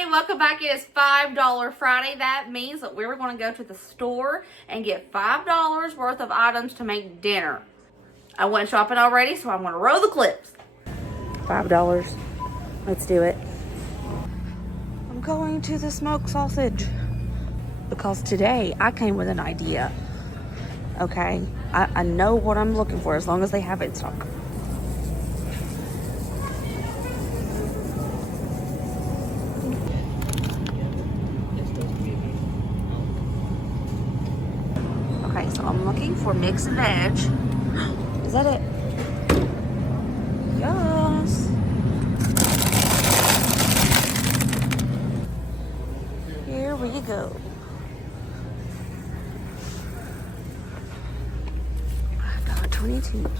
everybody, welcome back. It is $5 Friday. That means that we're going to go to the store and get $5 worth of items to make dinner. I went shopping already, so I'm going to roll the clips. $5. Let's do it. I'm going to the smoked sausage because today I came with an idea. Okay, I know what I'm looking for as long as they have it in stock. Okay, so I'm looking for mixed veg. Is that it? Yes. Here we go. $5.22.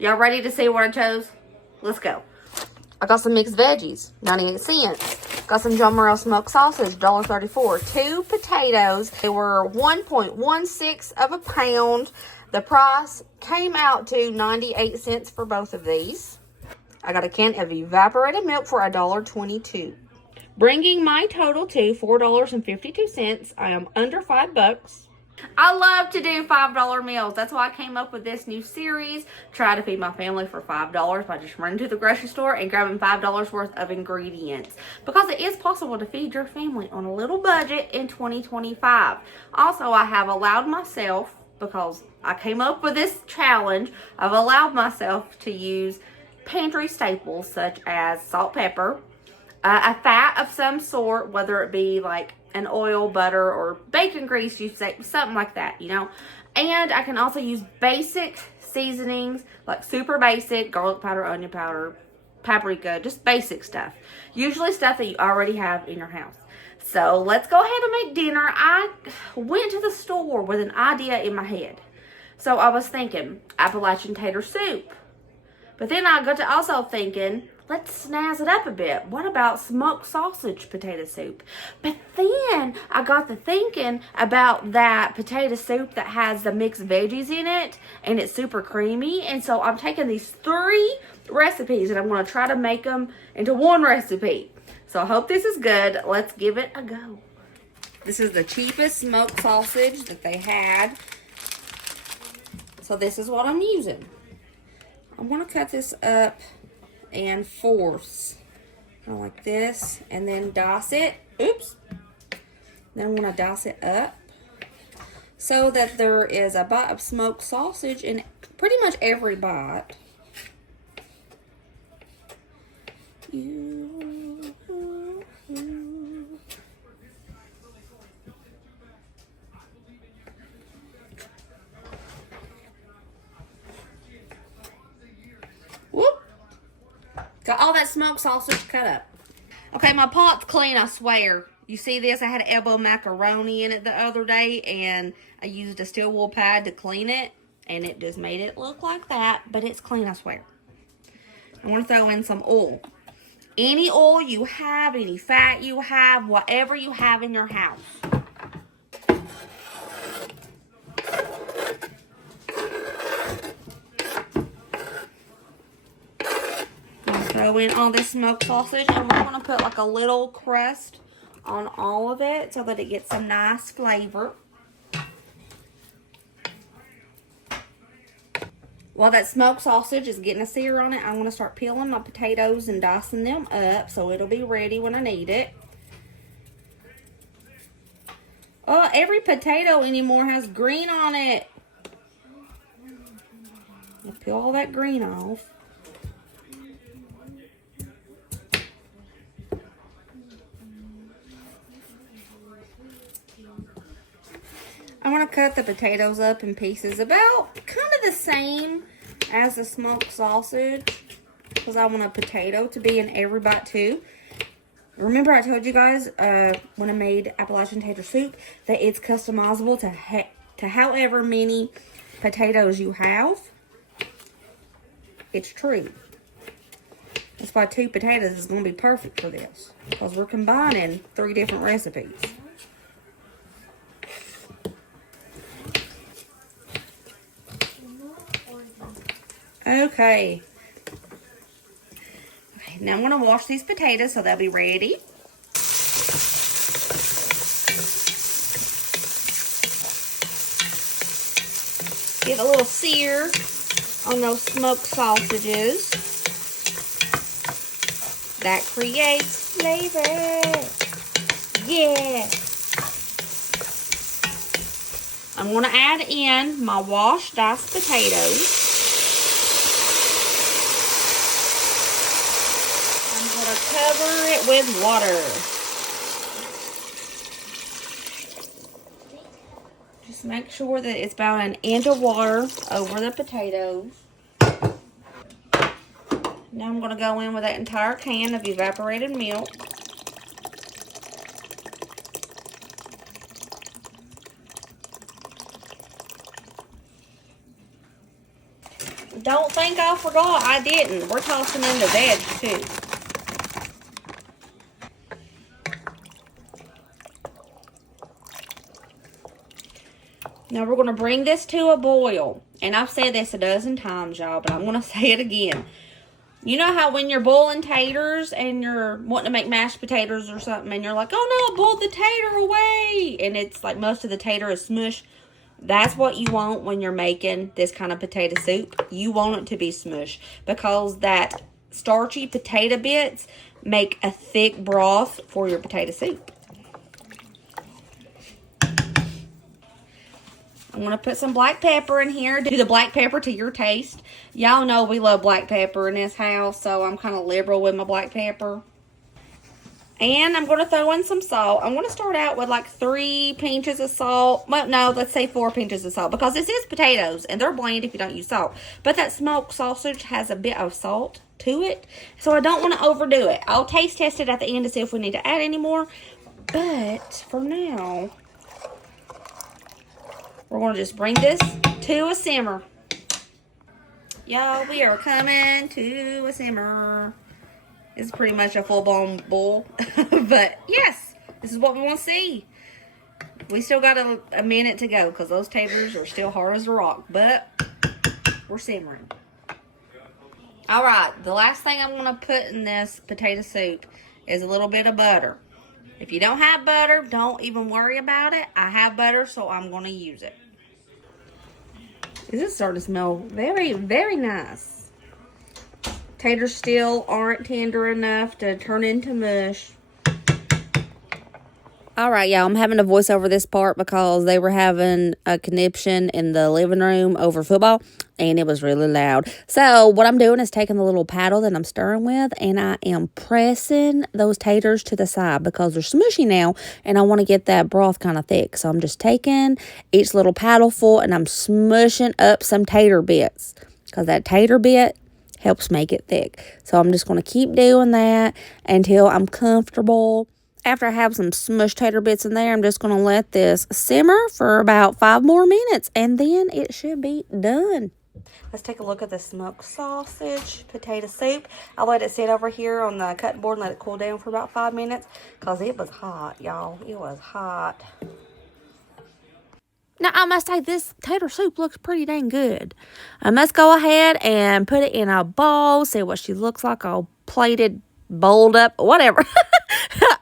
Y'all ready to see what I chose? Let's go. I got some mixed veggies, 98 cents. Got some John Morrell smoked sausage, $1.34. 2 potatoes. They were 1.16 of a pound. The price came out to 98 cents for both of these. I got a can of evaporated milk for $1.22. Bringing my total to $4.52. I am under $5. I love to do $5 meals. That's why I came up with this new series. Try to feed my family for $5 by just running to the grocery store and grabbing $5 worth of ingredients. Because it is possible to feed your family on a little budget in 2025. Also, I have allowed myself, because I came up with this challenge, I've allowed myself to use pantry staples such as salt, pepper, a fat of some sort, whether it be like an oil, butter, or bacon grease, you say, something like that, you know. And I can also use basic seasonings, like super basic, garlic powder, onion powder, paprika, just basic stuff. Usually stuff that you already have in your house. So let's go ahead and make dinner. I went to the store with an idea in my head. So I was thinking Appalachian tater soup. But then I got to also thinking, let's snazz it up a bit. What about smoked sausage potato soup? But then I got to thinking about that potato soup that has the mixed veggies in it, and it's super creamy. And so I'm taking these 3 recipes and I'm going to try to make them into one recipe. So I hope this is good. Let's give it a go. This is the cheapest smoked sausage that they had. So this is what I'm using. I'm going to cut this up and fourths, like this, and then dice it. Oops. Then I'm going to dice it up so that there is a bite of smoked sausage in pretty much every bite. Whoop. Got all that smoked sausage cut up. Okay, my pot's clean, I swear. You see this? I had elbow macaroni in it the other day, and I used a steel wool pad to clean it, and it just made it look like that, but it's clean, I swear. I want to throw in some oil. Any oil you have, any fat you have, whatever you have in your house. Throw in all this smoked sausage, and we're going to put like a little crust on all of it so that it gets some nice flavor. While that smoked sausage is getting a sear on it, I'm going to start peeling my potatoes and dicing them up so it'll be ready when I need it. Oh, every potato anymore has green on it. Let's peel all that green off. I want to cut the potatoes up in pieces about kind of the same as the smoked sausage, because I want a potato to be in every bite too. Remember I told you guys when I made Appalachian tater soup that it's customizable to however many potatoes you have. It's true. That's why 2 potatoes is going to be perfect for this, because we're combining 3 different recipes. Okay. Okay, now I'm going to wash these potatoes so they'll be ready. Get a little sear on those smoked sausages. That creates flavor. Yeah. I'm going to add in my washed diced potatoes. I'm going to cover it with water. Just make sure that it's about an inch of water over the potatoes. Now I'm going to go in with that entire can of evaporated milk. Don't think I forgot. I didn't. We're tossing in the veg too. Now we're going to bring this to a boil. And I've said this a dozen times, y'all, but I'm going to say it again. You know how when you're boiling taters and you're wanting to make mashed potatoes or something and you're like, oh no, I boiled the tater away. And it's like most of the tater is smush. That's what you want when you're making this kind of potato soup. You want it to be smush because that starchy potato bits make a thick broth for your potato soup. I'm going to put some black pepper in here. Do the black pepper to your taste. Y'all know we love black pepper in this house, so I'm kind of liberal with my black pepper. And I'm going to throw in some salt. I'm going to start out with like 3 pinches of salt. Well, no, let's say 4 pinches of salt because this is potatoes and they're bland if you don't use salt. But that smoked sausage has a bit of salt to it, so I don't want to overdo it. I'll taste test it at the end to see if we need to add any more. But for now, we're going to just bring this to a simmer. Y'all, we are coming to a simmer. It's pretty much a full-blown boil. But, yes, this is what we want to see. We still got a minute to go because those taters are still hard as a rock. But we're simmering. All right, the last thing I'm going to put in this potato soup is a little bit of butter. If you don't have butter, don't even worry about it. I have butter, so I'm going to use it. This is starting to smell very, very nice. Taters still aren't tender enough to turn into mush. All right, y'all, I'm having to voice over this part because they were having a conniption in the living room over football, and it was really loud. So what I'm doing is taking the little paddle that I'm stirring with, and I am pressing those taters to the side because they're smushy now, and I want to get that broth kind of thick. So I'm just taking each little paddle full, and I'm smushing up some tater bits because that tater bit helps make it thick. So I'm just going to keep doing that until I'm comfortable. After I have some smushed tater bits in there, I'm just going to let this simmer for about 5 more minutes, and then it should be done. Let's take a look at the smoked sausage potato soup. I let it sit over here on the cutting board and let it cool down for about 5 minutes because it was hot, y'all. It was hot. Now, I must say, this tater soup looks pretty dang good. I must go ahead and put it in a bowl, see what she looks like, all plated, bowled up, whatever.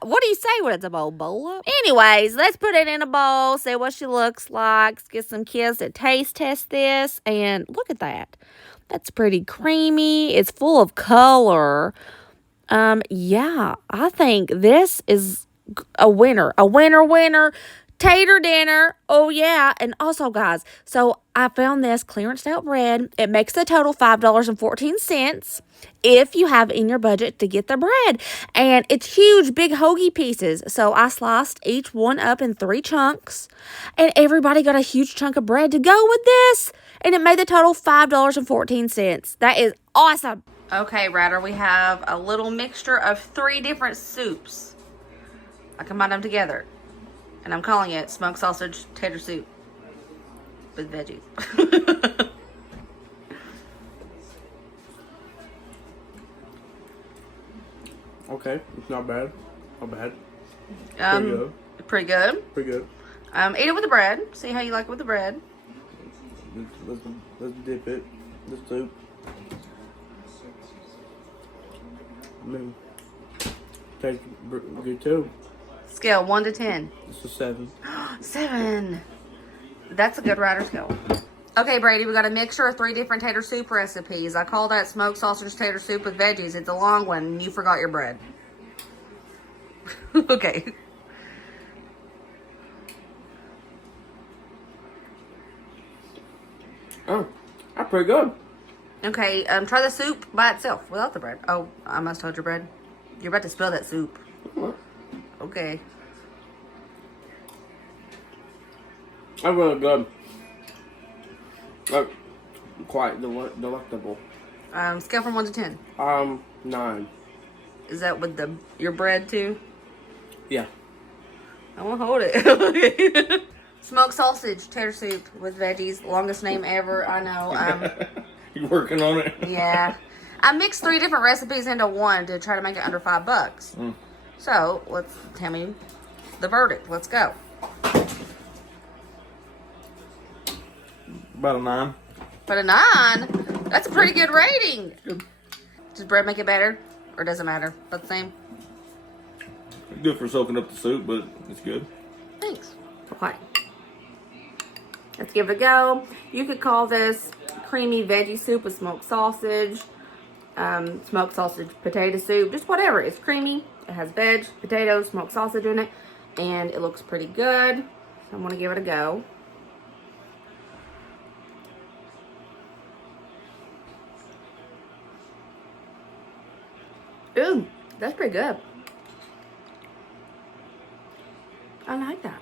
What do you say when it's a bowl up? Anyways, let's put it in a bowl, see what she looks like. Let's get some kids to taste test this. And look at that. That's pretty creamy. It's full of color. Yeah, I think this is a winner. A winner. Tater dinner. Oh, yeah. And also, guys, so I found this clearance out bread. It makes the total $5.14 if you have in your budget to get the bread. And it's huge, big hoagie pieces. So I sliced each one up in 3 chunks. And everybody got a huge chunk of bread to go with this. And it made the total $5.14. That is awesome. Okay, Ryder, we have a little mixture of 3 different soups. I combined them together. And I'm calling it smoked sausage tater soup with veggies. Okay, it's not bad. Not bad. Pretty good. Pretty good. Eat it with the bread. See how you like it with the bread. Let's dip it. The soup. I mean, tastes good too. Scale 1 to 10. It's a 7. 7. That's a good rider scale. Okay, Brady, we got a mixture of 3 different tater soup recipes. I call that smoked sausage tater soup with veggies. It's a long one, and you forgot your bread. Okay. Oh, that's pretty good. Okay, try the soup by itself without the bread. Oh, I must hold your bread. You're about to spill that soup. Okay. That's really good. Like, quite delectable. Scale from 1 to 10. 9. Is that with your bread too? Yeah. I won't hold it. Okay. Smoked sausage tater soup with veggies. Longest name ever. I know. You working on it? Yeah. I mixed 3 different recipes into one to try to make it under $5. So tell me the verdict. Let's go. About a 9. But a 9? That's a pretty good rating. Good. Does bread make it better? Or does it matter? But the same? Good for soaking up the soup, but it's good. Thanks. Okay. Let's give it a go. You could call this creamy veggie soup with smoked sausage, smoked sausage potato soup, just whatever. It's creamy. It has veg, potatoes, smoked sausage in it, and it looks pretty good. So I'm going to give it a go. Ooh, that's pretty good. I like that.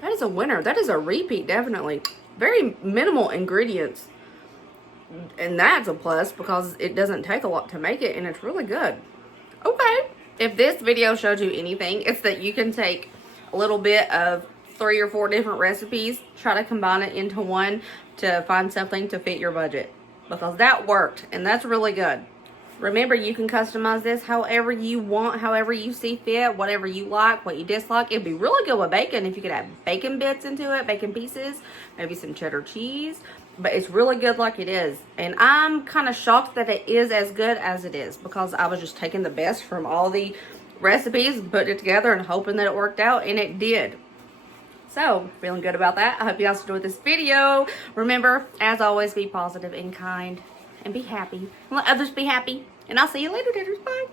That is a winner. That is a repeat, definitely. Very minimal ingredients. And that's a plus because it doesn't take a lot to make it and it's really good. Okay. If this video showed you anything, it's that you can take a little bit of 3 or 4 different recipes, try to combine it into one to find something to fit your budget. Because that worked and that's really good. Remember, you can customize this however you want, however you see fit, whatever you like, what you dislike. It'd be really good with bacon if you could add bacon bits into it, bacon pieces, maybe some cheddar cheese. But it's really good like it is. And I'm kind of shocked that it is as good as it is because I was just taking the best from all the recipes, putting it together and hoping that it worked out, and it did. So, feeling good about that. I hope you guys enjoyed this video. Remember, as always, be positive and kind and be happy. Let others be happy. And I'll see you later, taters. Bye.